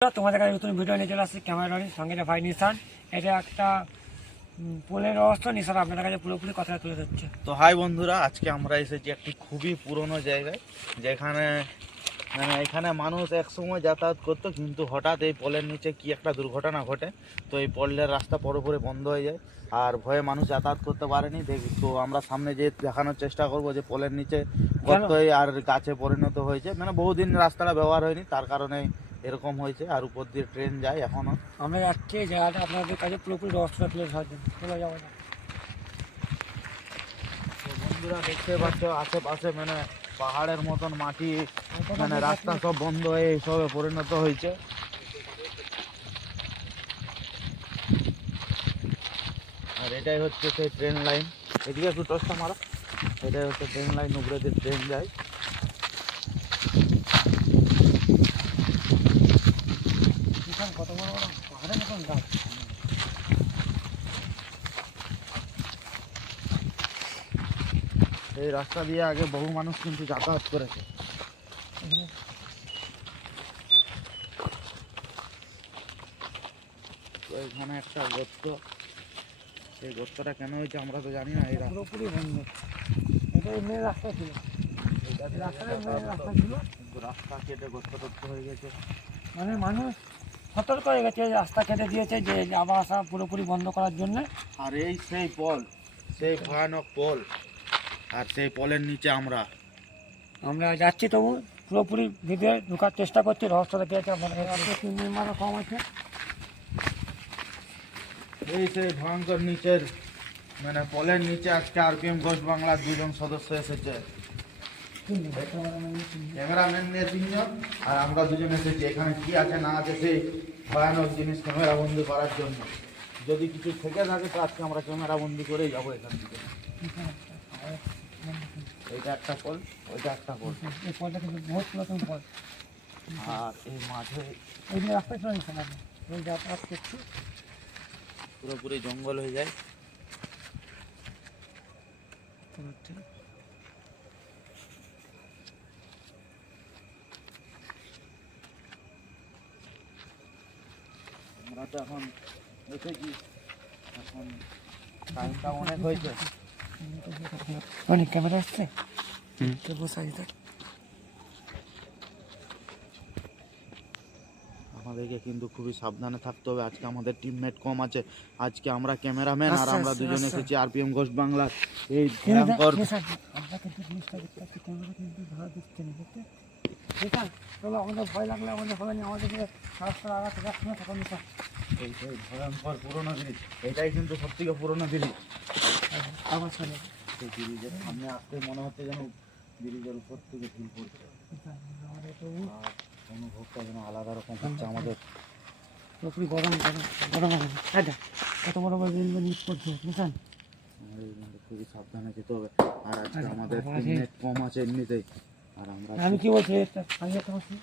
তোমাদের কাছে নতুন ভিডিও নিয়ে চলে আসছি ক্যামেরার সঙ্গে ভাই নিশান। এটা একটা পোলের অবস্থা। নিশান আপনাদের কাছে পুরোপুরি কথা তুলে ধরছে। তো হাই বন্ধুরা, আজকে আমরা এসেছি একটি খুবই পুরনো জায়গায়, যেখানে এখানে মানুষ একসময় যাতায়াত করতো, কিন্তু হঠাৎ এই পোলের নিচে কি একটা দুর্ঘটনা ঘটে। তো এই পোলের রাস্তা পুরোপুরি বন্ধ হয়ে যায় আর ভয়ে মানুষ যাতায়াত করতে পারেনি। তো আমরা সামনে যে দেখানোর চেষ্টা করব যে পোলের নিচে গর্ত হয়ে আর গাছে পরিণত হয়েছে, বহুদিন রাস্তাটা ব্যবহার হয়নি, তার কারণে এরকম হয়েছে। আর উপর দিয়ে ট্রেন যায় এখনো। আমরা যাচ্ছি এই জায়গাটা আপনাদের কাছে পুরোপুরি ব্যবস্থা তুলে ধরার জন্য। চলে যাবো না। বন্ধুরা দেখতে পাচ্ছ আশেপাশে পাহাড়ের মতন মাটি, রাস্তা সব বন্ধ হয়ে এইসবে পরিণত হয়েছে। আর এটাই হচ্ছে সেই ট্রেন লাইন। এদিকে একটু টসটা মারা। এটাই হচ্ছে ট্রেন লাইন, উপরে দিয়ে ট্রেন যায়। কত বড় বড় পাহাড়ের মতন গাছ। এই রাস্তা দিয়ে আগে বহু মানুষ কিন্তু যাতায়াত করেছে। তো এখানে একটা গর্ত, সেই গর্তটা কেন হয়েছে আমরা তো জানি না। এই পুরোপুরি বন্ধ। এটা মেন রাস্তা ছিল, রাস্তা ছিল, কিন্তু রাস্তা কেটে গর্ত টর্ত হয়ে গেছে। মানুষ সতর্ক হয়ে গেছে, রাস্তা কেটে দিয়েছে যে যাওয়া আসা পুরোপুরি বন্ধ করার জন্য। আর এই সেই পল, সেই ভয়ানক পল, আর সেই পলের নিচে আমরা যাচ্ছি, তবু পুরোপুরি ভিতরে ঢোকার চেষ্টা করছি। রহস্যটা কি আছে নির্মাণ কম আছে। এই সেই ভয়ঙ্কর নিচের পলের নিচে আজকে আরপিএম ঘোষ বাংলার 2 জন সদস্য এসেছে। ক্যামেরাম্যান নিয়ে 3 জন, আর আমরা 2 জন এসেছি। এখানে কি আছে না আছে সেই ভয়ানক জিনিস ক্যামেরা বন্দি করার জন্য। যদি কিছু থেকে থাকে তো আজকে আমরা ক্যামেরা বন্দি করেই যাবো এখান থেকে। এইটা একটা পল, ওইটা একটা পল। এই পলটা কিন্তু বহুত পুরাতন পল। আর এই মাঠে এই যে রাস্তা ছিল এই যাতায়াত করছি, পুরোপুরি জঙ্গল হয়ে যায়। আমরা তো এখন এসেছি, এখন টাইমটা অনেক হয়েছে। অনেক ক্যামেরা আসছে। আমাদেরকে কিন্তু খুবই সাবধানে থাকতে হবে। আজকে আমাদের টিমমেট কম আছে। আজকে আমরা ক্যামেরাম্যান আর আমরা 2 জন এসেছি আরপিএম ঘোষ বাংলার এই ভয়ঙ্কর। আমাদের ভয় লাগলে আমাদের হবে না, আমাদেরকে এই সেই ভয়ঙ্কর পুরোনো ব্রিজ, এটাই কিন্তু সব থেকে পুরোনো ব্রিজ। আমার সামনে সেই ব্রিজের সামনে আসতে মনে হচ্ছে যেন ব্রিজের উপর থেকে ঢিল পড়ছে। আর অনুভবটা যেন আলাদা রকম হচ্ছে আমাদের। পুরোপুরি গরম গরম গরম হবে। কত বড় বড় রেলওয়ে নিউজ করছে বুঝলেন। আমাদের খুবই সাবধানে যেতে হবে। আর আজকে আমাদের টিমমেট কম আছে এমনিতেই। আর আমি কি বলছি, আমি একটা বলছি